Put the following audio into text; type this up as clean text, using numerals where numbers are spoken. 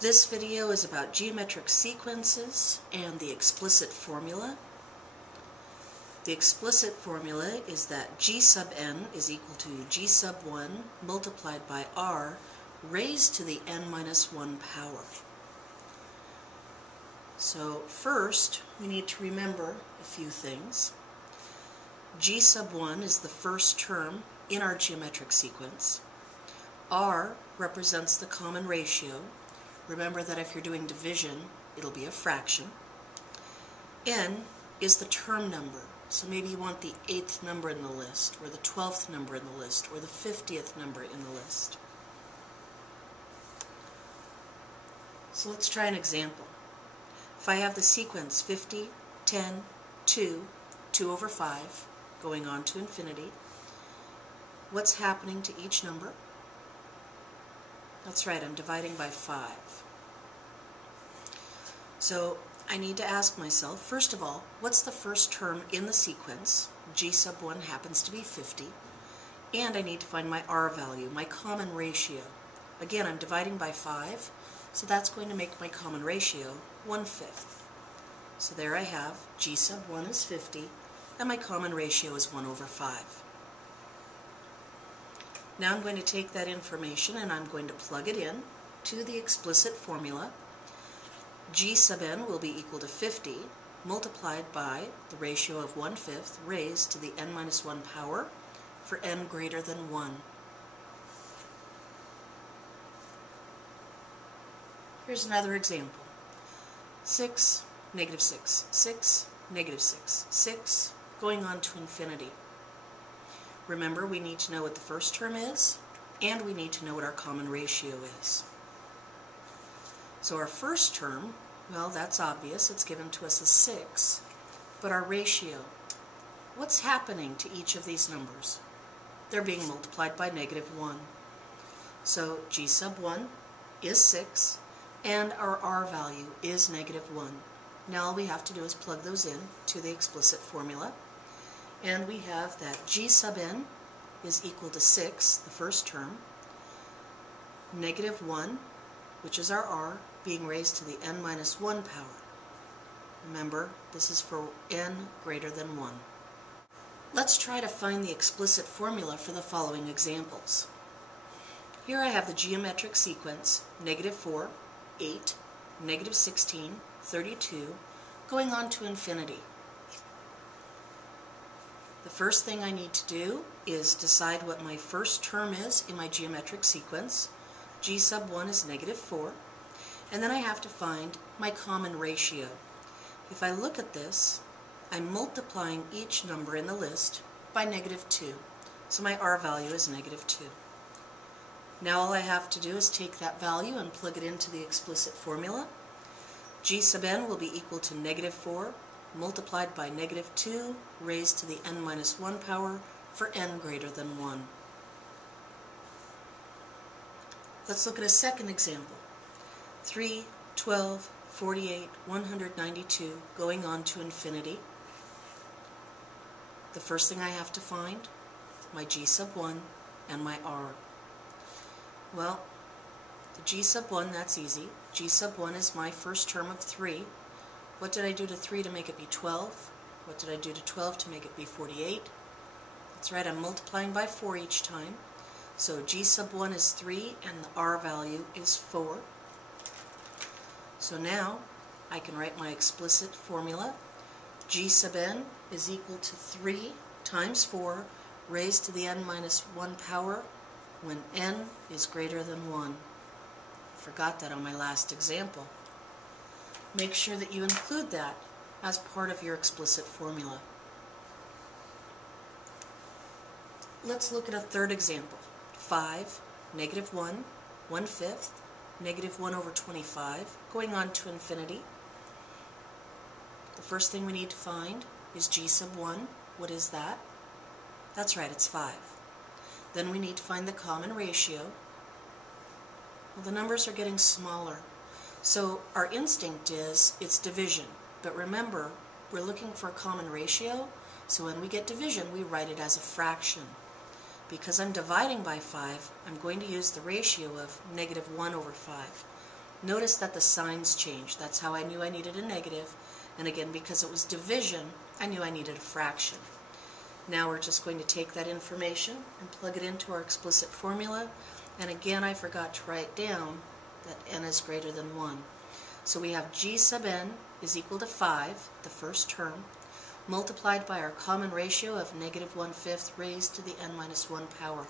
This video is about geometric sequences and the explicit formula. The explicit formula is that g sub n is equal to g sub 1 multiplied by r raised to the n minus 1 power. So first, we need to remember a few things. G sub 1 is the first term in our geometric sequence. R represents the common ratio. Remember that if you're doing division, it'll be a fraction. N is the term number. So maybe you want the 8th number in the list, or the 12th number in the list, or the 50th number in the list. So let's try an example. If I have the sequence 50, 10, 2, 2 over 5, going on to infinity, what's happening to each number? That's right, I'm dividing by 5. So I need to ask myself, first of all, what's the first term in the sequence? G sub 1 happens to be 50. And I need to find my R value, my common ratio. Again, I'm dividing by 5, so that's going to make my common ratio 1/5. So there I have G sub 1 is 50, and my common ratio is 1 over 5. Now I'm going to take that information and I'm going to plug it in to the explicit formula. G sub n will be equal to 50 multiplied by the ratio of 1/5 raised to the n minus 1 power for n greater than 1. Here's another example. 6, negative 6, 6, negative 6, 6, going on to infinity. Remember, we need to know what the first term is, and we need to know what our common ratio is. So our first term, well, that's obvious. It's given to us as 6. But our ratio, what's happening to each of these numbers? They're being multiplied by negative 1. So g sub 1 is 6, and our r value is negative 1. Now all we have to do is plug those in to the explicit formula. And we have that g sub n is equal to 6, the first term, negative 1, which is our r, being raised to the n minus 1 power. Remember, this is for n greater than 1. Let's try to find the explicit formula for the following examples. Here I have the geometric sequence, negative 4, 8, negative 16, 32, going on to infinity. The first thing I need to do is decide what my first term is in my geometric sequence. G sub 1 is negative 4. And then I have to find my common ratio. If I look at this, I'm multiplying each number in the list by negative 2. So my R value is negative 2. Now all I have to do is take that value and plug it into the explicit formula. G sub n will be equal to negative 4 multiplied by negative 2 raised to the n minus 1 power for n greater than 1. Let's look at a second example. 3, 12, 48, 192, going on to infinity. The first thing I have to find, my g sub 1 and my r. Well, the g sub 1, that's easy. G sub 1 is my first term of 3. What did I do to 3 to make it be 12? What did I do to 12 to make it be 48? That's right, I'm multiplying by 4 each time. So g sub 1 is 3 and the r value is 4. So now I can write my explicit formula. G sub n is equal to 3 times 4 raised to the n minus 1 power when n is greater than 1. I forgot that on my last example. Make sure that you include that as part of your explicit formula. Let's look at a third example. 5, negative 1, 1/5, negative 1 over 25, going on to infinity. The first thing we need to find is g sub 1. What is that? That's right, it's 5. Then we need to find the common ratio. Well, the numbers are getting smaller. So our instinct is it's division. But remember, we're looking for a common ratio, so when we get division, we write it as a fraction. Because I'm dividing by 5, I'm going to use the ratio of negative 1 over 5. Notice that the signs changed. That's how I knew I needed a negative. And again, because it was division, I knew I needed a fraction. Now we're just going to take that information and plug it into our explicit formula. And again, I forgot to write down that n is greater than 1. So we have g sub n is equal to 5, the first term, multiplied by our common ratio of -1/5 raised to the n minus 1 power.